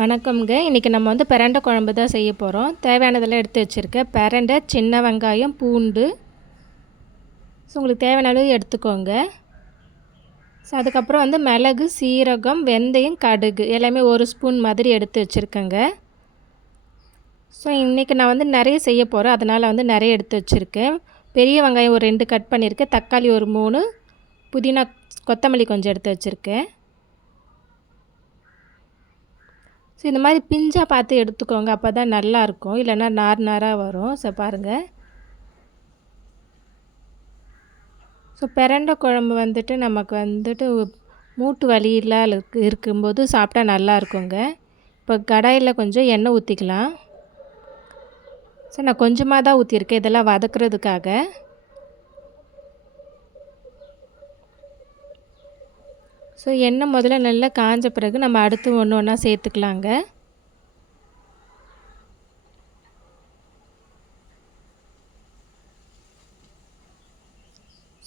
வணக்கம்ங்க. இன்றைக்கி நம்ம பிரண்டை குழம்பு தான் செய்ய போகிறோம். தேவையானதெல்லாம் எடுத்து வச்சுருக்கேன். பிரண்டை, சின்ன வெங்காயம், பூண்டு. உங்களுக்கு தேவையான அளவு எடுத்துக்கோங்க. அதுக்கப்புறம் மிளகு, சீரகம், வெந்தயம், கடுகு எல்லாமே ஒரு ஸ்பூன் மாதிரி எடுத்து வச்சுருக்கேங்க. இன்றைக்கி நான் நிறைய செய்ய போகிறேன். அதனால் நிறைய எடுத்து வச்சுருக்கேன். பெரிய வெங்காயம் ஒரு 2 கட் பண்ணியிருக்கேன். தக்காளி ஒரு 3, புதினா, கொத்தமல்லி கொஞ்சம் எடுத்து வச்சுருக்கேன். இந்த மாதிரி பிஞ்சாக பார்த்து எடுத்துக்கோங்க. அப்போ தான் நல்லாயிருக்கும். இல்லைன்னா நார் நாராக வரும். பாருங்கள். பிரண்டை குழம்பு நமக்கு மூட்டு வலியெல்லாம் இருக்கும்போது சாப்பிட்டா நல்லா இருக்குங்க. இப்போ கடாயில் கொஞ்சம் எண்ணெய் ஊற்றிக்கலாம். நான் கொஞ்சமாக தான் ஊற்றிருக்கேன், இதெல்லாம் வதக்குறதுக்காக. எண்ணெய் முதல்ல நல்லா காஞ்ச பிறகு நம்ம அடுத்து ஒன்று ஒன்றா சேர்த்துக்கலாங்க.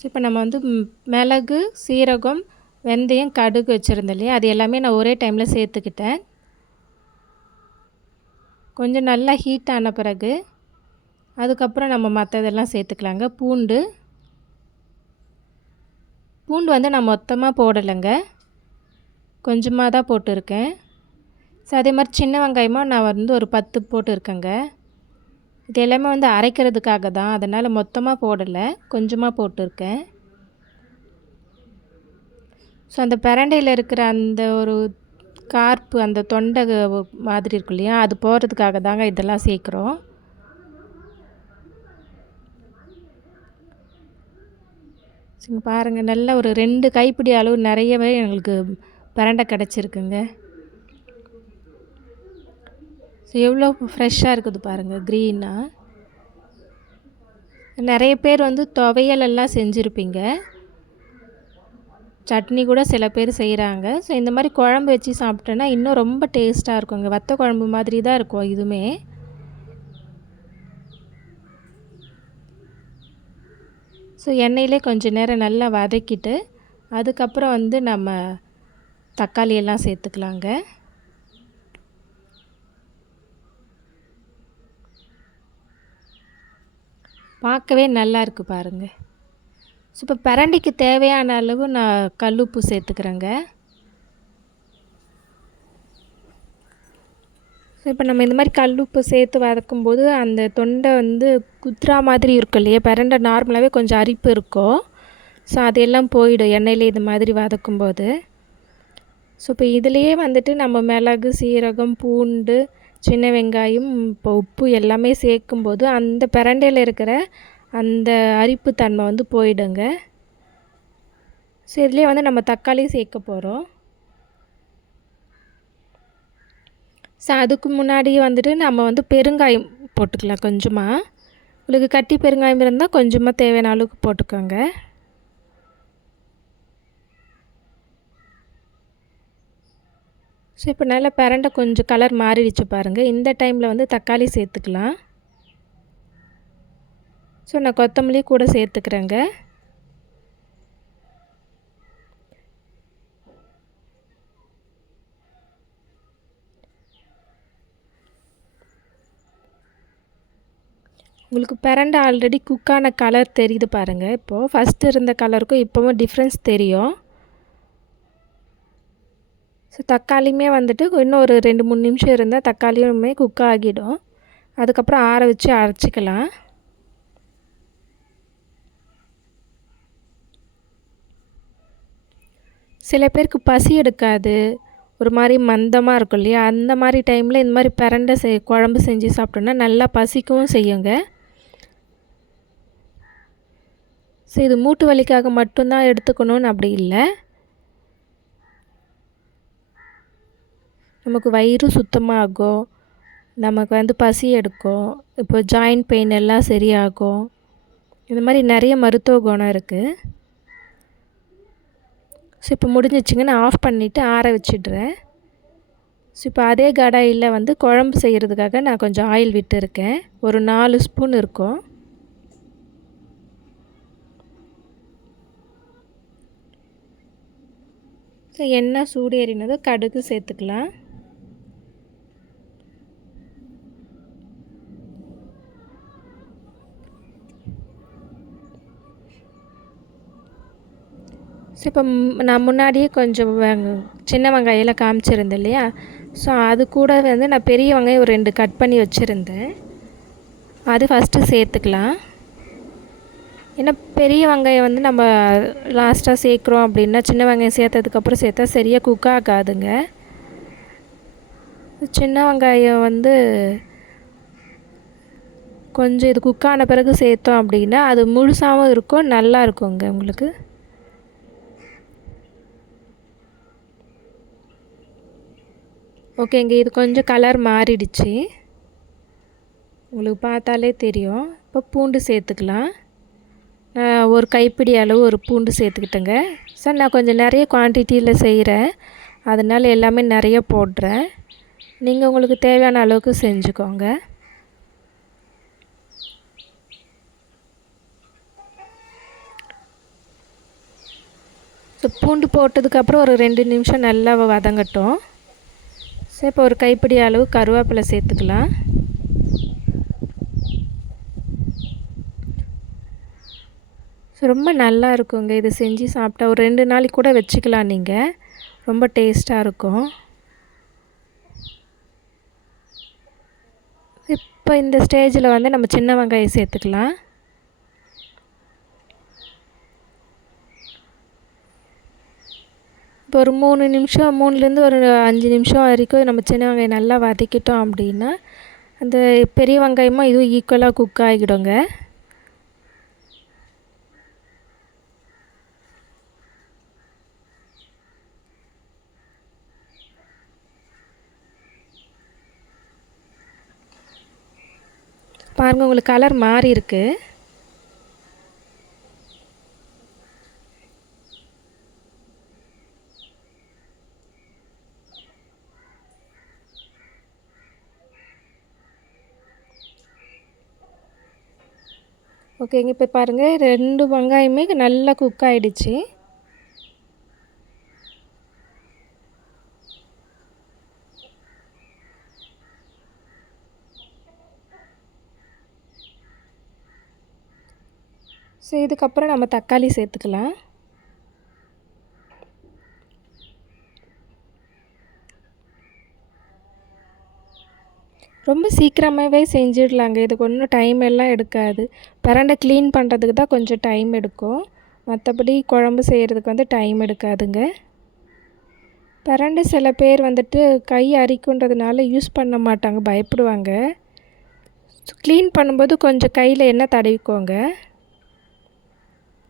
இப்போ நம்ம மிளகு, சீரகம், வெந்தயம், கடுகு வச்சுருந்தோம் இல்லையா, அது எல்லாமே நான் ஒரே டைமில் சேர்த்துக்கிட்டேன். கொஞ்சம் நல்லா ஹீட் ஆன பிறகு அதுக்கப்புறம் நம்ம மற்றதெல்லாம் சேர்த்துக்கலாங்க. பூண்டு நான் மொத்தமாக போடலைங்க, கொஞ்சமாக தான் போட்டிருக்கேன். அதே மாதிரி சின்ன வெங்காயமாக நான் ஒரு 10 போட்டிருக்கேங்க. இது எல்லாமே அரைக்கிறதுக்காக தான், அதனால் மொத்தமாக போடலை, கொஞ்சமாக போட்டிருக்கேன். அந்த பிரண்டையில் இருக்கிற அந்த ஒரு கார்ப்பு, அந்த தொண்டை மாதிரி இருக்கும் இல்லையா, அது போகிறதுக்காக தாங்க இதெல்லாம் சேர்க்குறோம். பாருங்கள், நல்லா ஒரு 2 கைப்பிடி அளவு நிறையவே எங்களுக்கு பிரண்டை கிடச்சிருக்குங்க. எவ்வளோ ஃப்ரெஷ்ஷாக இருக்குது பாருங்கள், க்ரீனாக. நிறைய பேர் துவையலெல்லாம் செஞ்சுருப்பீங்க, சட்னி கூட சில பேர் செய்கிறாங்க. இந்த மாதிரி குழம்பு வச்சு சாப்பிட்டோன்னா இன்னும் ரொம்ப டேஸ்ட்டாக இருக்குங்க. வத்த குழம்பு மாதிரி தான் இருக்கும் இதுவுமே. எண்ணெயிலே கொஞ்சம் நேரம் நல்லா வதக்கிட்டு அதுக்கப்புறம் நம்ம தக்காளியெல்லாம் சேர்த்துக்கலாங்க. பார்க்கவே நல்லா இருக்குது பாருங்கள். இப்போ பிரண்டைக்கு தேவையான அளவு நான் கல்லுப்பு சேர்த்துக்கிறேங்க. இப்போ நம்ம இந்த மாதிரி கல்லுப்பு சேர்த்து வதக்கும்போது அந்த தொண்டை குத்துறா மாதிரி இருக்கும் இல்லையா, பிரண்டை நார்மலாகவே கொஞ்சம் அரிப்பு இருக்கும். அதெல்லாம் போயிடும் எண்ணெயிலே இது மாதிரி வதக்கும்போது. இப்போ இதுலேயே நம்ம மிளகு, சீரகம், பூண்டு, சின்ன வெங்காயம், இப்போ உப்பு எல்லாமே சேர்க்கும்போது அந்த பிரண்டையில் இருக்கிற அந்த அரிப்பு தன்மை போயிடுங்க. இதுலேயே நம்ம தக்காளி சேர்க்க போகிறோம். அதுக்கு முன்னாடி நம்ம பெருங்காயம் போட்டுக்கலாம் கொஞ்சமாக. உங்களுக்கு கட்டி பெருங்காயம் இருந்தால் கொஞ்சமாக தேவையான அளவுக்கு போட்டுக்கோங்க. இப்போ நல்லா பிரண்டை கொஞ்சம் கலர் மாறிடுச்சு பாருங்கள். இந்த டைமில் தக்காளி சேர்த்துக்கலாம். நான் கொத்தமல்லி கூட சேர்த்துக்கிறேங்க. உங்களுக்கு பிரண்டை ஆல்ரெடி குக்கான கலர் தெரியுது பாருங்கள். இப்போது ஃபஸ்ட்டு இருந்த கலருக்கும் இப்போவும் டிஃப்ரென்ஸ் தெரியும். தக்காளியுமே இன்னும் ஒரு 2-3 நிமிஷம் இருந்தால் தக்காளியுமே குக் ஆகிடும். அதுக்கப்புறம் ஆற வச்சு அரைச்சிக்கலாம். சில பேருக்கு பசி எடுக்காது, ஒரு மாதிரி மந்தமாக இருக்கும் இல்லையா, அந்த மாதிரி டைமில் இந்த மாதிரி பிரண்டை குழம்பு செஞ்சு சாப்பிட்டோன்னா நல்லா பசிக்கவும் செய்யுங்க. இது மூட்டு வலிக்காக மட்டும்தான் எடுத்துக்கணும்னு அப்படி இல்லை, நமக்கு வயிறு சுத்தமாகும், நமக்கு பசி எடுக்கும், இப்போ ஜாயிண்ட் பெயின் எல்லாம் சரியாகும். இந்த மாதிரி நிறைய மருத்துவ குணம் இருக்குது. இப்போ முடிஞ்சிச்சுங்க, நான் ஆஃப் பண்ணிவிட்டு ஆற வச்சிடுறேன். இப்போ அதே கடாயில் குழம்பு செய்கிறதுக்காக நான் கொஞ்சம் ஆயில் விட்டுருக்கேன். ஒரு 4 ஸ்பூன் இருக்கும். எண்ணெய் சூடு ஏறினதும் கடுகு சேர்த்துக்கலாம். ஸோ இப்போ நான் முன்னாடியே கொஞ்சம் சின்ன வெங்காயம்லாம் காமிச்சிருந்தேன் இல்லையா? ஸோ அது கூட வந்து நான் பெரிய வெங்காயம் ஒரு 2 கட் பண்ணி வச்சுருந்தேன். அது ஃபஸ்ட்டு சேர்த்துக்கலாம். ஏன்னா பெரிய வெங்காயம் வந்து நம்ம லாஸ்ட்டாக சேர்க்குறோம் அப்படின்னா சின்ன வெங்காயம் சேர்த்ததுக்கப்புறம் சேர்த்தா சரியாக குக் ஆகாதுங்க. சின்ன வெங்காயம் வந்து கொஞ்சம் இது குக் ஆன பிறகு சேர்த்தோம் அப்படின்னா அது முழுசாகவும் இருக்கும், நல்லா இருக்குங்க உங்களுக்கு. ஓகேங்க, இது கொஞ்சம் கலர் மாறிடுச்சு, உங்களுக்கு பார்த்தாலே தெரியும். இப்போ பூண்டு சேர்த்துக்கலாம். நான் ஒரு கைப்பிடி அளவு ஒரு பூண்டு சேர்த்துக்கிட்டேங்க. சார் நான் கொஞ்சம் நிறைய குவான்டிட்டியில் செய்கிறேன், அதனால் எல்லாமே நிறைய போடுறேன். நீங்கள் உங்களுக்கு தேவையான அளவுக்கு செஞ்சுக்கோங்க. ஸோ பூண்டு போட்டதுக்கப்புறம் ஒரு 2 நிமிஷம் நல்லா வதங்கட்டும். ஸோ இப்போ ஒரு கைப்பிடி அளவு கருவேப்பிலை சேர்த்துக்கலாம். ஸோ ரொம்ப நல்லா இருக்குங்க, இது செஞ்சு சாப்பிட்டா ஒரு 2 நாளைக்கு கூட வச்சுக்கலாம் நீங்கள், ரொம்ப டேஸ்ட்டாக இருக்கும். இப்போ இந்த ஸ்டேஜில் வந்து நம்ம சின்ன வெங்காயம் சேர்த்துக்கலாம். இப்போ ஒரு 3 நிமிஷம் 3லேருந்து ஒரு 5 நிமிஷம் வரைக்கும் நம்ம சின்ன வெங்காயம் நல்லா வதக்கிட்டோம் அப்படின்னா அந்த பெரிய வெங்காயமும் இதுவும் ஈக்குவலாக குக் ஆகிடுங்க. பாருங்கள், உங்களுக்கு கலர் மாறி இருக்குது. ஓகேங்க, இப்போ பாருங்கள் 2 வெங்காயமே நல்லா குக் ஆகிடுச்சு. ஸோ இதுக்கப்புறம் நம்ம தக்காளி சேர்த்துக்கலாம். ரொம்ப சீக்கிரமாகவே செஞ்சிடலாங்க, இதுக்கு ஒன்றும் டைம் எல்லாம் எடுக்காது. பிரண்டை க்ளீன் பண்ணுறதுக்கு தான் கொஞ்சம் டைம் எடுக்கும், மற்றபடி குழம்பு செய்கிறதுக்கு வந்து டைம் எடுக்காதுங்க. பிரண்டை சில பேர் வந்துட்டு கை அரிக்குன்றதுனால யூஸ் பண்ண மாட்டாங்க, பயப்படுவாங்க. க்ளீன் பண்ணும்போது கொஞ்சம் கையில் எண்ணெய் தடவிக்கோங்க.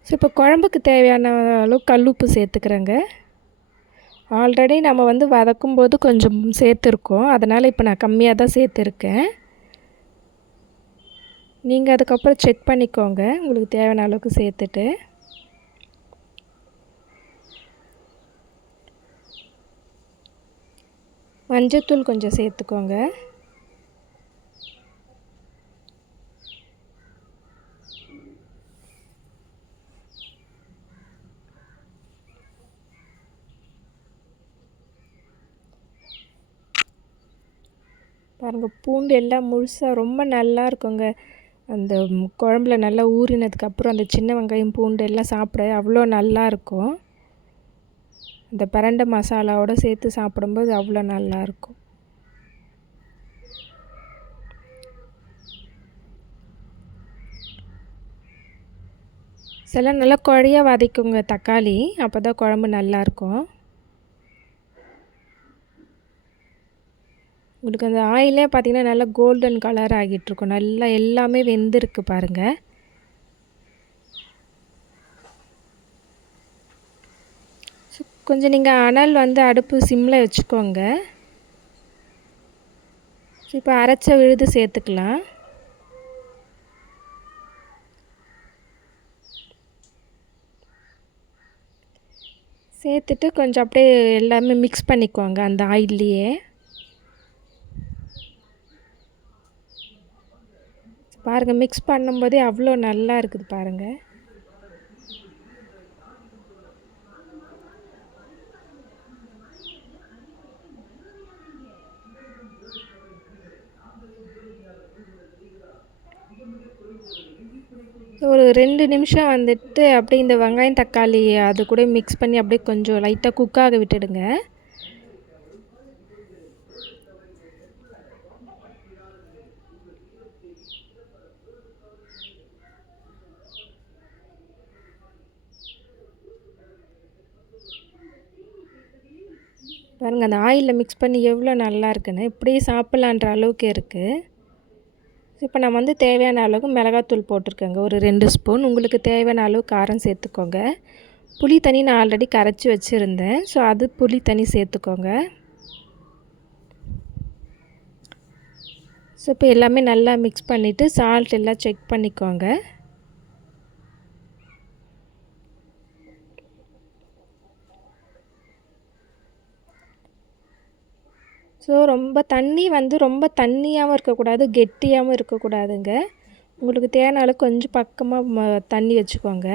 ஸோ இப்போ குழம்புக்கு தேவையான அளவு கல்லுப்பு சேர்த்துக்கிறேங்க. ஆல்ரெடி நம்ம வந்து வதக்கும்போது கொஞ்சம் சேர்த்துருக்கோம், அதனால் இப்போ நான் கம்மியாக தான் சேர்த்துருக்கேன். நீங்கள் அதுக்கப்புறம் செக் பண்ணிக்கோங்க உங்களுக்கு தேவையான அளவுக்கு சேர்த்துட்டு. மஞ்சத்தூள் கொஞ்சம் சேர்த்துக்கோங்க. பாருங்கள், பூண்டு எல்லாம் முழுசாக ரொம்ப நல்லா இருக்குங்க. அந்த குழம்புல நல்லா ஊறினதுக்கப்புறம் அந்த சின்ன வெங்காயம் பூண்டு எல்லாம் சாப்பிட அவ்வளோ நல்லா இருக்கும். அந்த பிரண்டை மசாலாவோடு சேர்த்து சாப்பிடும்போது அவ்வளோ நல்லாயிருக்கும். சில நல்லா குழையாக வதக்குங்க தக்காளி, அப்போ தான் குழம்பு நல்லாயிருக்கும். உங்களுக்கு அந்த ஆயிலே பார்த்திங்கன்னா நல்லா கோல்டன் கலர் ஆகிட்டுருக்கும், நல்லா எல்லாமே வெந்திருக்கு பாருங்கள். கொஞ்சம் நீங்கள் அனல் வந்து அடுப்பு சிம்மில் வச்சுக்கோங்க. இப்போ அரைச்ச விழுது சேர்த்துக்கலாம். சேர்த்துட்டு கொஞ்சம் அப்படியே எல்லாமே மிக்ஸ் பண்ணிக்கோங்க அந்த ஆயில்லையே. பாருங்கள், மிக்ஸ் பண்ணும்போதே அவ்வளோ நல்லா இருக்குது பாருங்கள். ஒரு 2 நிமிஷம் வந்துட்டு அப்படியே இந்த வெங்காயம் தக்காளி அது கூட மிக்ஸ் பண்ணி அப்படியே கொஞ்சம் லைட்டாக குக் ஆக விட்டுடுங்க. பாருங்கள் அந்த ஆயிலில் மிக்ஸ் பண்ணி எவ்வளோ நல்லா இருக்குன்னு, இப்படியே சாப்பிட்லான்ற அளவுக்கு இருக்குது. இப்போ நான் வந்து தேவையான அளவுக்கு மிளகாத்தூள் போட்டிருக்கேங்க, ஒரு 2 ஸ்பூன். உங்களுக்கு தேவையான அளவு காரம் சேர்த்துக்கோங்க. புளி தண்ணி நான் ஆல்ரெடி கரைச்சி வச்சுருந்தேன், ஸோ அது புளி தண்ணி சேர்த்துக்கோங்க. ஸோ இப்போ எல்லாமே நல்லா மிக்ஸ் பண்ணிவிட்டு சால்ட் எல்லாம் செக் பண்ணிக்கோங்க. ஸோ தண்ணி வந்து ரொம்ப தண்ணியாகவும் இருக்கக்கூடாது, கெட்டியாகவும் இருக்கக்கூடாதுங்க. உங்களுக்கு தேவையான அளவுக்கு கொஞ்சம் பக்கமாக தண்ணி வச்சுக்கோங்க.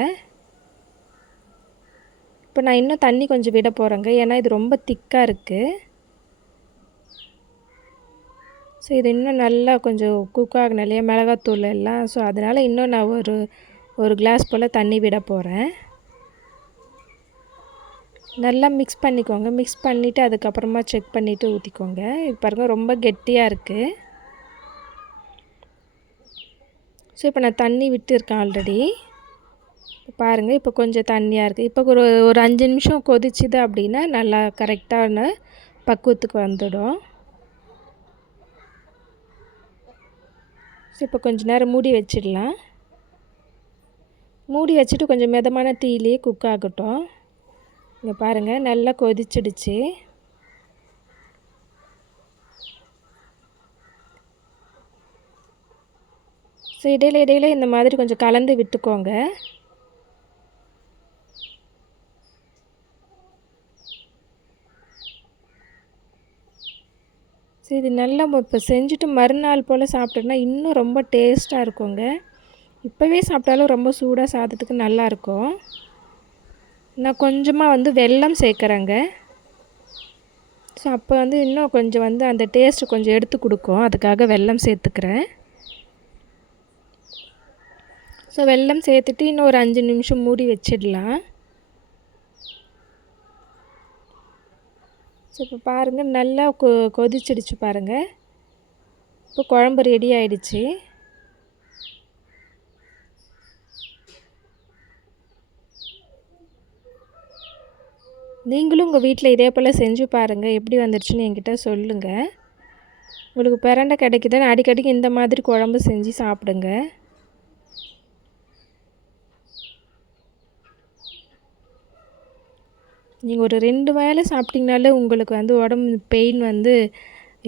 இப்போ நான் இன்னும் தண்ணி கொஞ்சம் விட போகிறேங்க, ஏன்னா இது ரொம்ப திக்காக இருக்குது. ஸோ இது இன்னும் நல்லா கொஞ்சம் குக் ஆகணும் இல்லையா மிளகாத்தூள் எல்லாம். ஸோ அதனால் இன்னும் நான் ஒரு கிளாஸ் போல் தண்ணி விட போகிறேன். நல்லா மிக்ஸ் பண்ணிக்கோங்க. மிக்ஸ் பண்ணிவிட்டு அதுக்கப்புறமா செக் பண்ணிவிட்டு ஊற்றிக்கோங்க. இது பாருங்கள் ரொம்ப கெட்டியாக இருக்குது. ஸோ இப்போ நான் தண்ணி விட்டுருக்கேன் ஆல்ரெடி. பாருங்கள் இப்போ கொஞ்சம் தண்ணியாக இருக்குது. இப்போ ஒரு 5 நிமிஷம் கொதிச்சுது அப்படின்னா நல்லா கரெக்டான பக்குவத்துக்கு வந்துடும். ஸோ இப்போ கொஞ்சம் நேரம் மூடி வச்சிடலாம். மூடி வச்சுட்டு கொஞ்சம் மிதமான தீயிலேயே குக் ஆகட்டும். இங்கே பாருங்கள் நல்லா கொதிச்சிடுச்சு. ஸோ இடையில இந்த மாதிரி கொஞ்சம் கலந்து விட்டுக்கோங்க. ஸோ இது நல்லா இப்போ செஞ்சுட்டு மறுநாள் போல் சாப்பிட்டோன்னா இன்னும் ரொம்ப டேஸ்ட்டாக இருக்குங்க. இப்போவே சாப்பிட்டாலும் ரொம்ப சூடாக சாதத்துக்கு நல்லாயிருக்கும். நான் கொஞ்சமாக வந்து வெல்லம் சேர்க்குறேங்க. ஸோ அப்போ வந்து இன்னும் கொஞ்சம் வந்து அந்த டேஸ்ட்டு கொஞ்சம் எடுத்து கொடுக்கும், அதுக்காக வெல்லம் சேர்த்துக்கிறேன். ஸோ வெல்லம் சேர்த்துட்டு இன்னும் ஒரு 5 நிமிஷம் மூடி வச்சிடலாம். ஸோ இப்போ பாருங்கள் நல்லா கொதிச்சிடுச்சு பாருங்கள். இப்போ குழம்பு ரெடி ஆகிடுச்சு. நீங்களும் உங்கள் வீட்டில் இதே போல் செஞ்சு பாருங்கள், எப்படி வந்துடுச்சுன்னு என்கிட்ட சொல்லுங்கள். உங்களுக்கு பிரண்டை கிடைக்குதுன்னு அடிக்கடிக்கு இந்த மாதிரி குழம்பு செஞ்சு சாப்பிடுங்க. நீங்கள் ஒரு 2 வேளை சாப்பிட்டிங்கனாலே உங்களுக்கு வந்து உடம்பு பெயின் வந்து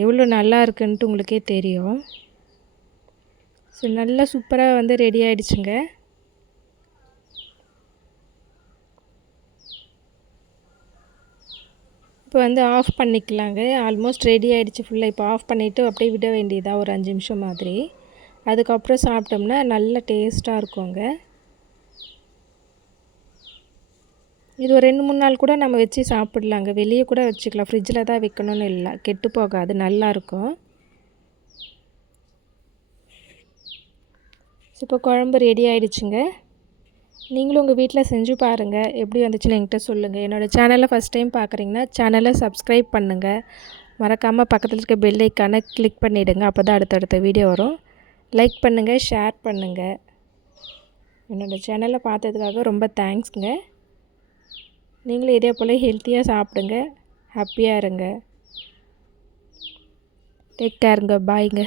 எவ்வளோ நல்லா இருக்குன்ட்டு உங்களுக்கே தெரியும். ஸோ நல்லா சூப்பராக வந்து ரெடி ஆகிடுச்சுங்க. இப்போ வந்து ஆஃப் பண்ணிக்கலாங்க. ஆல்மோஸ்ட் ரெடி ஆகிடுச்சு ஃபுல்லாக. இப்போ ஆஃப் பண்ணிவிட்டு அப்படியே விட வேண்டியதாக ஒரு 5 நிமிஷம் மாதிரி. அதுக்கப்புறம் சாப்பிட்டோம்னா நல்ல டேஸ்ட்டாக இருக்குங்க. இது ஒரு 2-3 நாள் கூட நம்ம வச்சு சாப்பிட்லாங்க. வெளியே கூட வச்சுக்கலாம், ஃப்ரிட்ஜில் தான் வைக்கணும்னு இல்லை, கெட்டு போகாது, நல்லாயிருக்கும். இப்போ குழம்பு ரெடி ஆகிடுச்சுங்க. நீங்களும் உங்கள் வீட்டில் செஞ்சு பாருங்கள், எப்படி வந்துச்சுன்னு என்கிட்ட சொல்லுங்கள். என்னோடய சேனலை ஃபஸ்ட் டைம் பார்க்குறீங்கன்னா சேனலை சப்ஸ்கிரைப் பண்ணுங்கள். மறக்காமல் பக்கத்தில் இருக்க பெல் ஐக்கானை கிளிக் பண்ணிவிடுங்க, அப்போ தான் அடுத்தடுத்த வீடியோ வரும். லைக் பண்ணுங்கள், ஷேர் பண்ணுங்கள். என்னோடய சேனலை பார்த்ததுக்காக ரொம்ப தேங்க்ஸுங்க. நீங்களும் இதே போல் ஹெல்த்தியாக சாப்பிடுங்க, ஹாப்பியாக இருங்க. டேக் கேருங்க, பாய்ங்க.